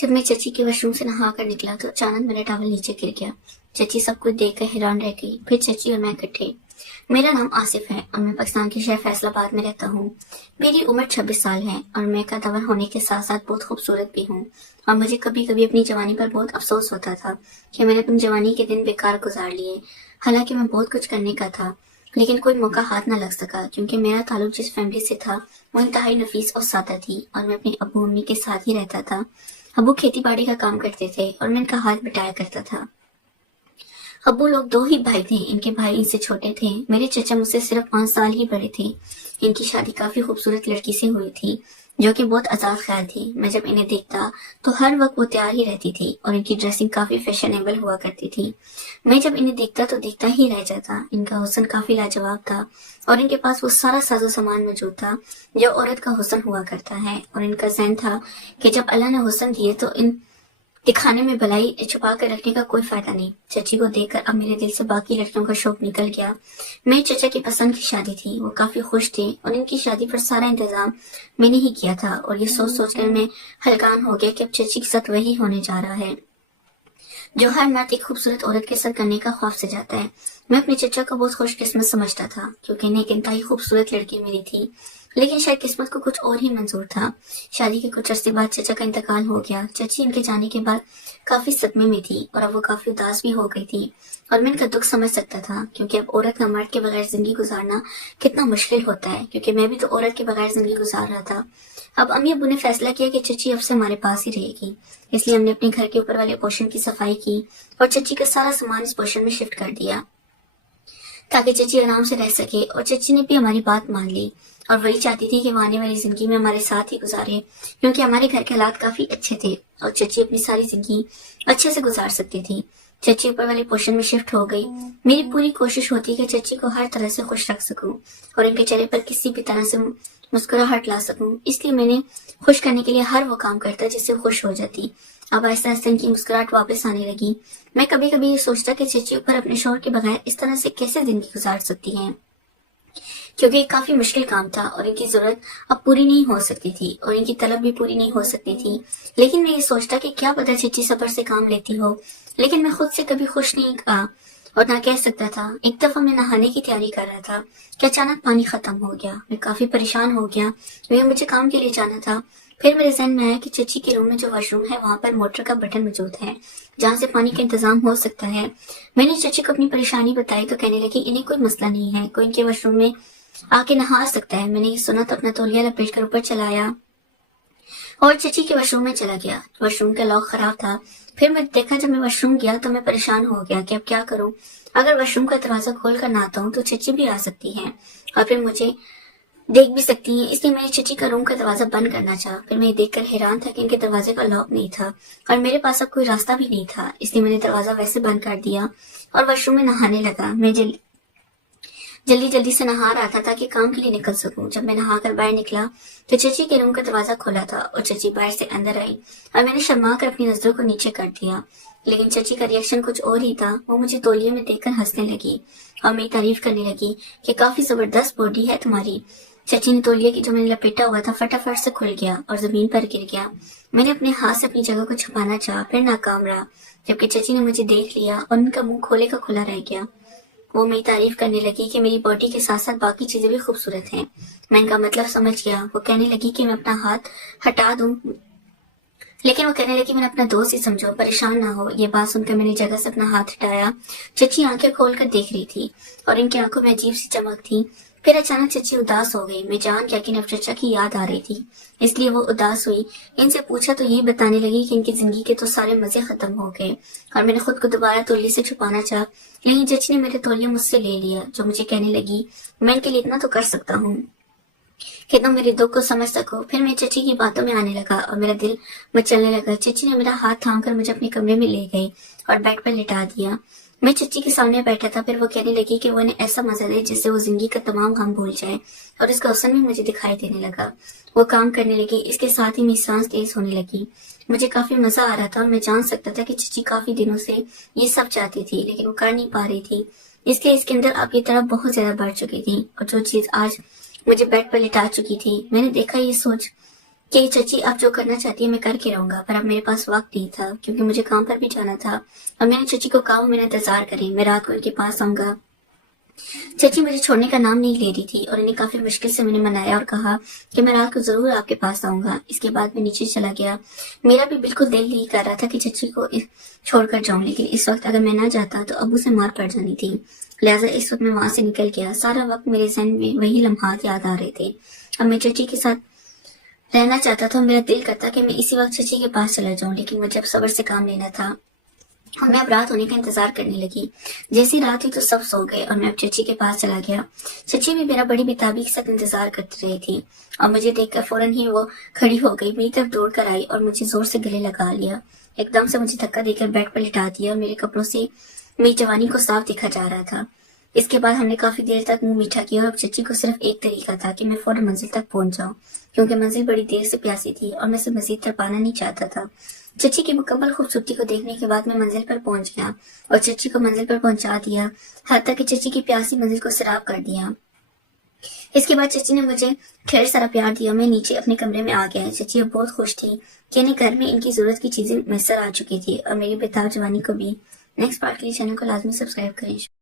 जब मैं चची के वॉशरूम से नहा कर निकला तो अचानक मेरा टॉवल नीचे गिर गया। चची सब कुछ देखकर हैरान रह गई। फिर चची और मैं इकट्ठे। मेरा नाम आसिफ है और मैं पाकिस्तान के शहर फैसलाबाद में रहता हूँ। मेरी उम्र 26 साल है और मैं कदावर होने के साथ साथ बहुत खूबसूरत भी हूँ। और मुझे कभी कभी अपनी जवानी पर बहुत अफसोस होता था कि मैंने अपनी जवानी के दिन बेकार गुजार लिए। हालांकि मैं बहुत कुछ करने का था, लेकिन कोई मौका हाथ न लग सका क्योंकि मेरा ताल्लुक जिस फैमिली से था वो इंतहाई नफीस और सादा थी और मैं अपने अब्बू अम्मी के साथ ही रहता था। अब्बू खेती बाड़ी का काम करते थे और मैं इनका हाथ बटाया करता था। अब्बू लोग 2 ही भाई थे, इनके भाई इनसे छोटे थे। मेरे चचा मुझसे सिर्फ 5 साल ही बड़े थे। इनकी शादी काफी खूबसूरत लड़की से हुई थी जो कि बहुत आजाद ख्याल थी। मैं जब इन्हें देखता तो हर वक्त वो तैयार ही रहती थी और इनकी ड्रेसिंग काफी फैशनेबल हुआ करती थी। मैं जब इन्हें देखता तो देखता ही रह जाता। इनका हुस्न काफी लाजवाब था और इनके पास वो सारा साजो सामान मौजूद था जो औरत का हुस्न हुआ करता है। और इनका ज़हन था कि जब अल्लाह ने हुस्न दिए तो इन दिखाने में भलाई छुपा कर रखने का कोई फायदा नहीं। चची को देखकर अब मेरे दिल से बाकी लड़कियों का शौक निकल गया। मेरी चचा की पसंद की शादी थी, वो काफी खुश थे और इनकी शादी पर सारा इंतजाम मैंने ही किया था। और ये सोच सोच कर मैं हलकान हो गया कि अब चची के साथ वही होने जा रहा है जो हर मर्द एक खूबसूरत औरत के साथ करने का ख्वाब से जाता है। मैं अपने चचा को बहुत खुशकिस्मत समझता था क्योंकि इन्हें एक इंतहाई खूबसूरत लड़की मिली थी, लेकिन शायद किस्मत को कुछ और ही मंजूर था। शादी के कुछ अरसे बाद चचा का इंतकाल हो गया। चची इनके जाने के बाद काफी सदमे में थी और अब वो काफी उदास भी हो गई थी और मैं इनका दुख समझ सकता था क्योंकि अब औरत का मर्द के बगैर जिंदगी गुजारना कितना मुश्किल होता है, क्योंकि मैं भी तो औरत के बगैर जिंदगी गुजार रहा था। अब अम्मी अब्बू ने फैसला किया कि चची अब से हमारे पास ही रहेगी, इसलिए हमने अपने घर के ऊपर वाले पोर्शन की सफाई की और चची का सारा सामान इस पोर्शन में शिफ्ट कर दिया ताकि चची आराम से रह सके। और चची ने भी हमारी बात मान ली और वही चाहती थी कि वो आने वाली जिंदगी में हमारे साथ ही गुजारे क्योंकि हमारे घर के हालात काफी अच्छे थे और चची अपनी सारी जिंदगी अच्छे से गुजार सकती थी। चची ऊपर वाले पोर्शन में शिफ्ट हो गई। मेरी पूरी कोशिश होती कि चची को हर तरह से खुश रख सकूं और इनके चेहरे पर किसी भी तरह से मुस्कुराहट ला सकूं, इसलिए मैंने खुश करने के लिए हर वो काम करता जिससे खुश हो जाती। अब आहिस्ता आहिस्ता इनकी मुस्कुराहट वापस आने लगी। मैं कभी कभी ये सोचता कि चची ऊपर अपने शौहर के बगैर इस तरह से कैसे जिंदगी गुजार सकती है, क्योंकि ये काफी मुश्किल काम था और इनकी जरूरत अब पूरी नहीं हो सकती थी और इनकी तलब भी पूरी नहीं हो सकती थी। लेकिन मैं ये सोचता कि क्या पता चची सब्र से काम लेती हो, लेकिन मैं खुद से कभी खुश नहीं कहा और ना कह सकता था। एक दफा मैं नहाने की तैयारी कर रहा था कि अचानक पानी खत्म हो गया। मैं काफी परेशान हो गया क्योंकि मुझे काम के लिए जाना था। फिर मेरे जहन में आया कि चची के रूम में जो वॉशरूम है वहां पर मोटर का बटन मौजूद है जहाँ से पानी का इंतजाम हो सकता है। मैंने चची को अपनी परेशानी बताई तो कहने लगी इन्हें कोई मसला नहीं है, कोई इनके वॉशरूम में आके नहा सकता है। मैंने ये सुना तो अपना तौलिया लपेट कर ऊपर चलाया और चची के वॉशरूम में चला गया। वॉशरूम का लॉक खराब था। फिर मैं देखा जब मैं वॉशरूम गया तो मैं परेशान हो गया कि अब क्या करूं। अगर वॉशरूम का दरवाजा खोल कर ना आता हूँ तो चची भी आ सकती है और फिर मुझे देख भी सकती है, इसलिए मैंने चची का रूम का दरवाजा बंद करना चाहा। फिर मैं देखकर हैरान था कि इनके दरवाजे का लॉक नहीं था और मेरे पास अब कोई रास्ता भी नहीं था, इसलिए मैंने दरवाजा वैसे बंद कर दिया और वॉशरूम में नहाने लगा। मैं जल्दी से नहा रहा था ताकि काम के लिए निकल सकूं। जब मैं नहाकर बाहर निकला तो चची के रूम का दरवाजा खोला था और चची बाहर से अंदर आई और मैंने शर्मा कर अपनी नजरों को नीचे कर दिया, लेकिन चची का रिएक्शन कुछ और ही था। वो मुझे तौलिए में देखकर हंसने लगी और मेरी तारीफ करने लगी कि काफी जबरदस्त बॉडी है तुम्हारी। चची ने तौलिया की जो मैंने लपेटा हुआ था फटाफट से खुल गया और जमीन पर गिर गया। मैंने अपने हाथ से अपनी जगह को छुपाना चाहा, फिर नाकाम रहा, जबकि चची ने मुझे देख लिया और उनका मुंह खोले का खुला रह गया। वो मेरी तारीफ करने लगी कि मेरी बॉडी के साथ साथ बाकी चीजें भी खूबसूरत हैं। मैं इनका मतलब समझ गया। वो कहने लगी कि मैं अपना हाथ हटा दूं, लेकिन वो कहने लगी मैंने अपना दोस्त ही समझो, परेशान ना हो। ये बात सुनकर मैंने जगह से अपना हाथ हटाया। चची आंखें खोलकर देख रही थी और इनकी आंखों में अजीब सी चमक थी। फिर अचानक चची उदास हो गई। मैं जान गया कि अब चचा की याद आ रही थी, इसलिए वो उदास हुई। इनसे पूछा तो ये बताने लगी कि इनकी जिंदगी के तो सारे मजे खत्म हो गए और मैंने खुद को दोबारा तौलिए से छुपाना चाहा, लेकिन चची ने मेरे तौलिया मुझसे ले लिया। जो मुझे कहने लगी मैं इनके लिए इतना तो कर सकता हूँ कि तुम मेरे दुख को समझ सको। फिर मैं चची की बातों में आने लगा और मेरा दिल मचलने लगा। चची ने मेरा हाथ थाम कर मुझे अपने कमरे में ले गई और बेड पर लिटा दिया। मैं चची के सामने बैठा था। फिर वो कहने लगी कि वो इन्हें ऐसा मजा दे जिससे वो जिंदगी का तमाम गम भूल जाए और इसका हुस्न भी मुझे दिखाई देने लगा। वो काम करने लगी, इसके साथ ही मेरी सांस तेज होने लगी। मुझे काफी मजा आ रहा था और मैं जान सकता था कि चची काफी दिनों से ये सब चाहती थी लेकिन वो कर नहीं पा रही थी, इसलिए इसके अंदर अब ये तरफ बहुत ज्यादा बढ़ चुकी थी। और जो चीज आज मुझे बेड पर लिटा चुकी थी, मैंने देखा ये सोच کہ چچی آپ جو کرنا چاہتی ہے میں کر کے رہوں گا، پر اب میرے پاس وقت نہیں تھا کیونکہ مجھے کام پر بھی جانا تھا، اور میں نے چچی کو کہا میرا انتظار کریں، میں رات کو ان کے پاس آؤں گا۔ چچی مجھے چھوڑنے کا نام نہیں لے رہی تھی اور انہیں کافی مشکل سے میں نے منایا اور کہا کہ میں رات کو ضرور آپ کے پاس آؤں گا۔ اس کے بعد میں نیچے چلا گیا۔ میرا بھی بالکل دل نہیں کر رہا تھا کہ چچی کو چھوڑ کر جاؤں، لیکن اس وقت اگر میں نہ جاتا تو ابو سے مار پڑ جانی تھی، لہٰذا اس وقت میں وہاں سے نکل گیا۔ سارا وقت میرے ذہن میں وہی لمحات یاد آ رہے تھے۔ اب میں چچی کے ساتھ رہنا چاہتا تھا، میرا دل کرتا کہ میں اسی وقت چچی کے پاس چلا جاؤں، لیکن مجھے اب صبر سے کام لینا تھا اور میں اب رات ہونے کا انتظار کرنے لگی۔ جیسی رات ہوئی تو سب سو گئے اور میں اب چچی کے پاس چلا گیا۔ چچی بھی میرا بڑی بےتابی کے ساتھ انتظار کرتی رہی تھی اور مجھے دیکھ کر فوراً ہی وہ کھڑی ہو گئی، میری طرف دوڑ کر آئی اور مجھے زور سے گلے لگا لیا۔ ایک دم سے مجھے دھکا دے کر بیڈ پر لٹا دیا اور میرے کپڑوں سے میری جوانی کو صاف دکھا جا رہا تھا۔ اس کے بعد ہم نے کافی دیر تک منہ میٹھا کیا اور اب چچی کو صرف ایک طریقہ تھا کہ میں فوراً منزل تک پہنچ جاؤں، کیونکہ منزل بڑی دیر سے پیاسی تھی اور میں اسے مزید تڑپانا نہیں چاہتا تھا۔ چچی کی مکمل خوبصورتی کو دیکھنے کے بعد میں منزل پر پہنچ گیا اور چچی کو منزل پر پہنچا دیا، حتیٰ کہ چچی کی پیاسی منزل کو سیراب کر دیا۔ اس کے بعد چچی نے مجھے ڈھیر سارا پیار دیا، میں نیچے اپنے کمرے میں آ گیا۔ چچی اب بہت خوش تھی کہ انہیں گھر میں ان کی ضرورت کی چیزیں میسر آ چکی تھی اور میری بےتاب جوانی کو بھی۔ نیکسٹ پارٹ کے لیے چینل کو لازمی سبسکرائب کریں۔